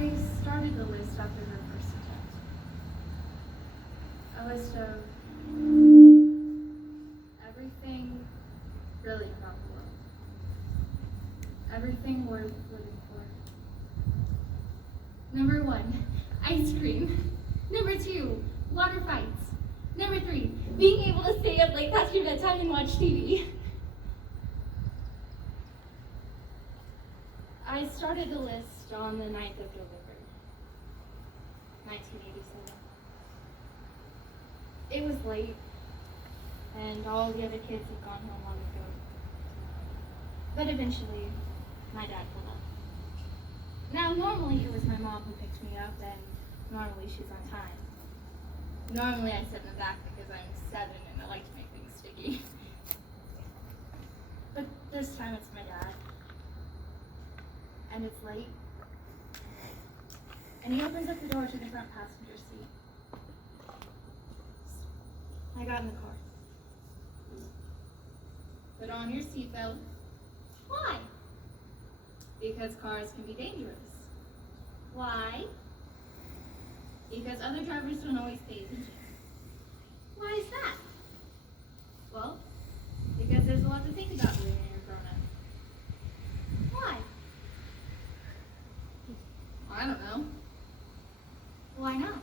I started the list after her first attempt. A list of everything really about the world. Everything worth living for. Number 1, ice cream. Number 2, water fights. Number 3, being able to stay up late past your bedtime and watch TV. I started the list on the 9th of November, 1987. It was late, and all the other kids had gone home long ago. But eventually, my dad pulled up. Now, normally it was my mom who picked me up, and normally she's on time. Normally I sit in the back because I'm 7 and I like to make things sticky. But this time it's my dad. And it's late. And he opens up the door to the front passenger seat. I got in the car. Put on your seatbelt. Why? Because cars can be dangerous. Why? Because other drivers don't always pay attention. Why is that? Well, because there's a lot to think about when you're grown up. Why? I don't know. Why not?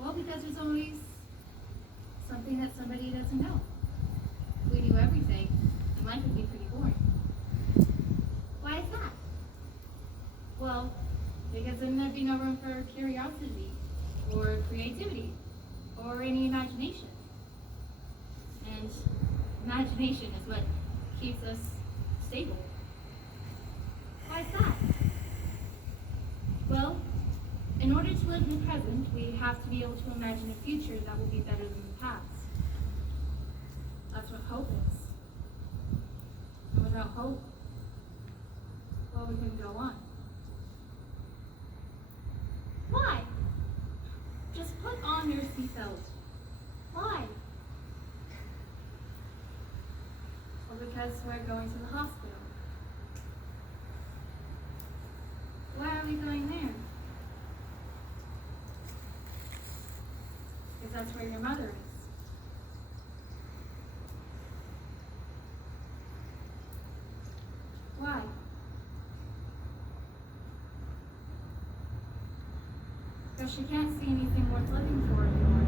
Well, because there's always something that somebody doesn't know. If we knew everything, then life would be pretty boring. Why is that? Well, because then there'd be no room for curiosity, or creativity, or any imagination. And imagination is what keeps us stable. Why is that? Well, in order to live in the present, we have to be able to imagine a future that will be better than the past. That's what hope is. And without hope, well, we couldn't go on. Why? Just put on your seatbelt. Why? Well, because we're going to the hospital. Why are we going there? Because that's where your mother is. Why? Because she can't see anything worth living for anymore.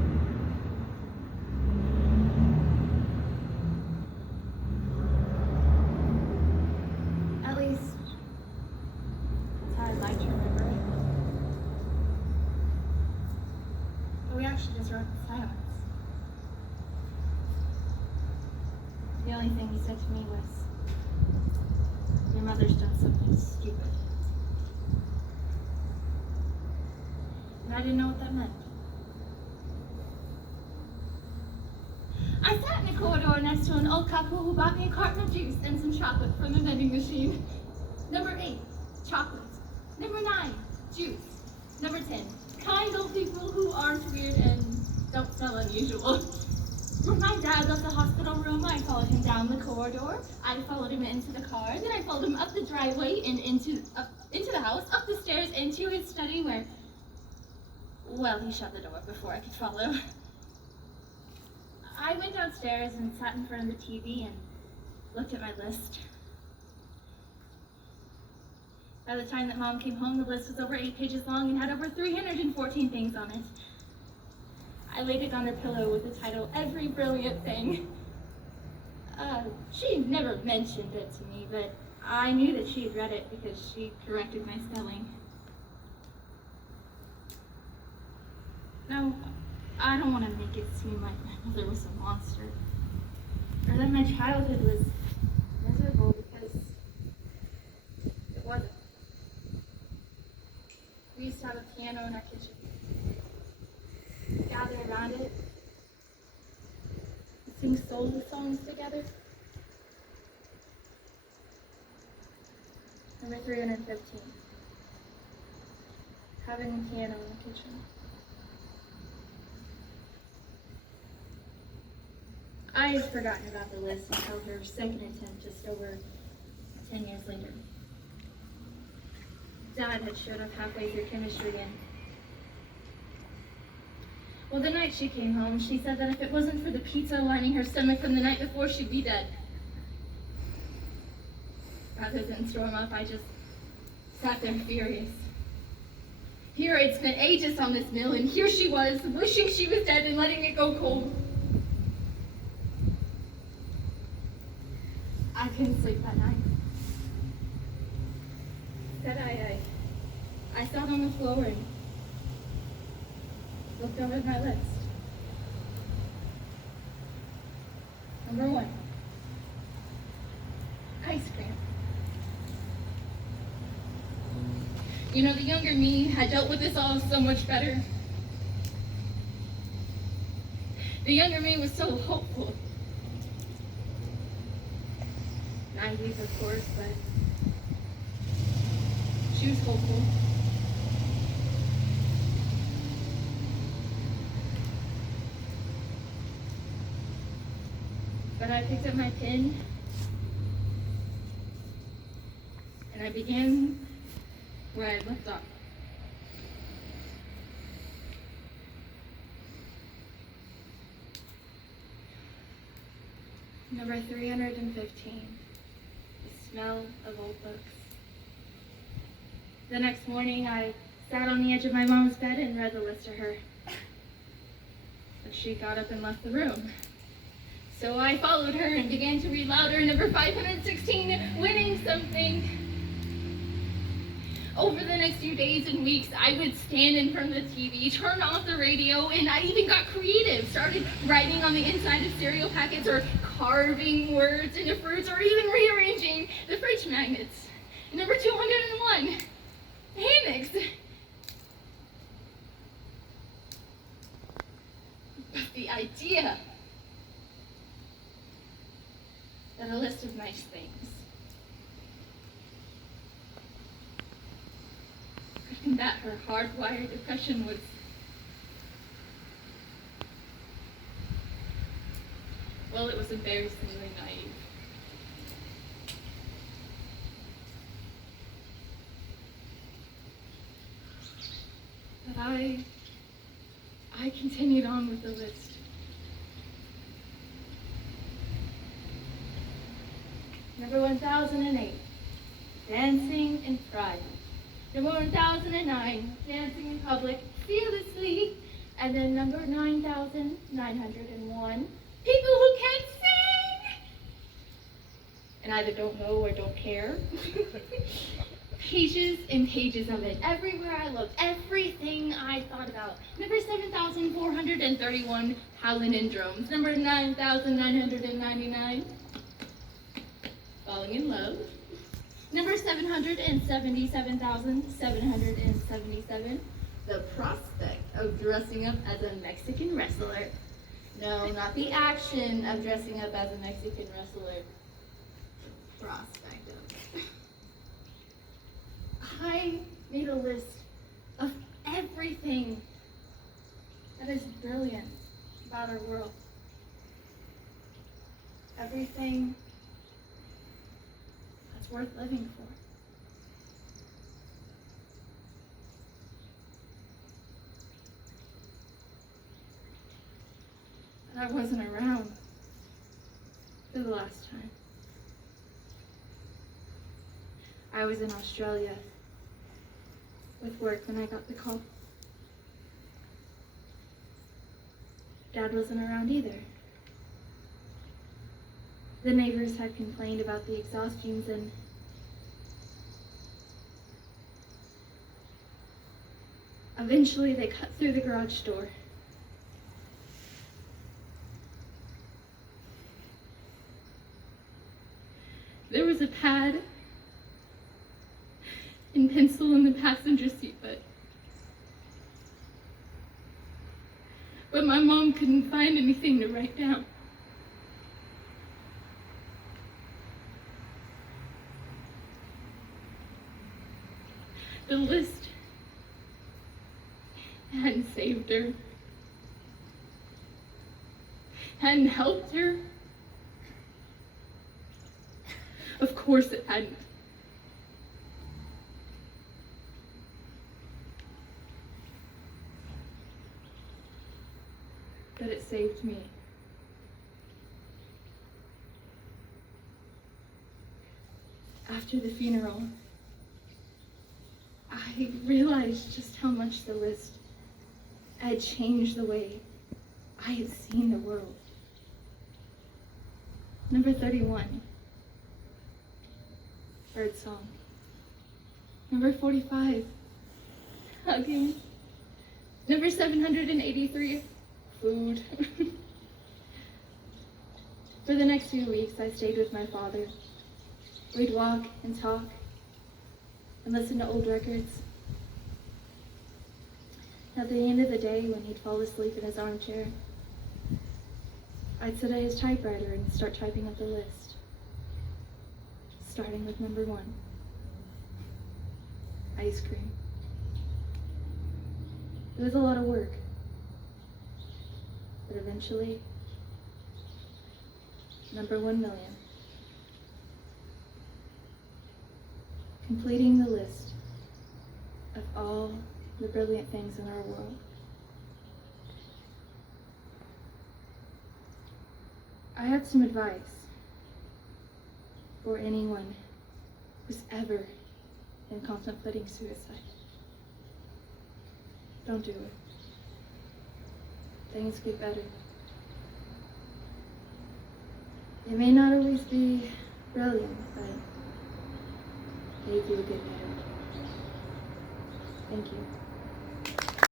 At least, that's how I'd like to remember it. But we actually just wrote the silence. The only thing he said to me was, "Your mother's done something stupid." And I didn't know what that meant. I sat in a corridor next to an old couple who bought me a carton of juice and some chocolate from the vending machine. Number 8, chocolate. Number 9, juice. Number 10, kind old people who aren't weird and don't smell unusual. When my dad left the hospital room, I followed him down the corridor. I followed him into the car. Then I followed him up the driveway and into the house, up the stairs, into his study where, well, he shut the door before I could follow. I went downstairs and sat in front of the TV and looked at my list. By the time that Mom came home, the list was over 8 pages long and had over 314 things on it. I laid it on her pillow with the title, "Every Brilliant Thing." She never mentioned it to me, but I knew that she had read it because she corrected my spelling. No, I don't want to make it seem like my mother was a monster, or that my childhood was miserable, because it wasn't. We used to have a piano in our kitchen. We'd gather around it, and sing soul songs together. Number 315. Having a piano in the kitchen. I had forgotten about the list until her second attempt just over 10 years later. Dad had showed up halfway through chemistry and well, the night she came home, she said that if it wasn't for the pizza lining her stomach from the night before, she'd be dead. Rather than storm up, I just sat there furious. Here I'd spent ages on this mill, and here she was, wishing she was dead and letting it go cold. I couldn't sleep that night. Instead, I sat on the floor and looked over at my list. Number 1, ice cream. You know, the younger me had dealt with this all so much better. The younger me was so hopeful. Naive, of course, but she was hopeful. But I picked up my pen and I began where I left off. Number 315, the smell of old books. The next morning, I sat on the edge of my mom's bed and read the list to her. But she got up and left the room. So I followed her and began to read louder, number 516, winning something. Over the next few days and weeks, I would stand in front of the TV, turn off the radio, and I even got creative. Started writing on the inside of cereal packets or carving words into fruits or even rearranging the fridge magnets. Number 201, hammocks. But the idea that a list of nice things could combat her hardwired depression was well, it was embarrassingly naive. But I continued on with the list. Number 1008, dancing in pride. Number 1009, dancing in public fearlessly. And then number 9901, people who can't sing and either don't know or don't care. Pages and pages of it. Everywhere I looked, everything I thought about. Number 7,431, palindromes. Number 9,999, falling in love. Number 777,777, the prospect of dressing up as a Mexican wrestler. No, not the action of dressing up as a Mexican wrestler. The prospect of it. I made a list of everything that is brilliant about our world. Everything that's worth living for. But I wasn't around for the last time. I was in Australia with work when I got the call. Dad wasn't around either. The neighbors had complained about the exhaust fumes and eventually they cut through the garage door. There was a pad and pencil in the passenger seat, but my mom couldn't find anything to write down. The list hadn't saved her, hadn't helped her. Of course it hadn't. saved me. After the funeral, I realized just how much the list had changed the way I had seen the world. Number 31, birdsong. Number 45, hugging. Number 783, food. For the next few weeks, I stayed with my father. We'd walk and talk and listen to old records. At the end of the day, when he'd fall asleep in his armchair, I'd sit at his typewriter and start typing up the list, starting with number 1, ice cream. It was a lot of work, but eventually, number 1 million. Completing the list of all the brilliant things in our world. I have some advice for anyone who's ever been contemplating suicide. Don't do it. Things get better. It may not always be brilliant, but they do get better. Thank you.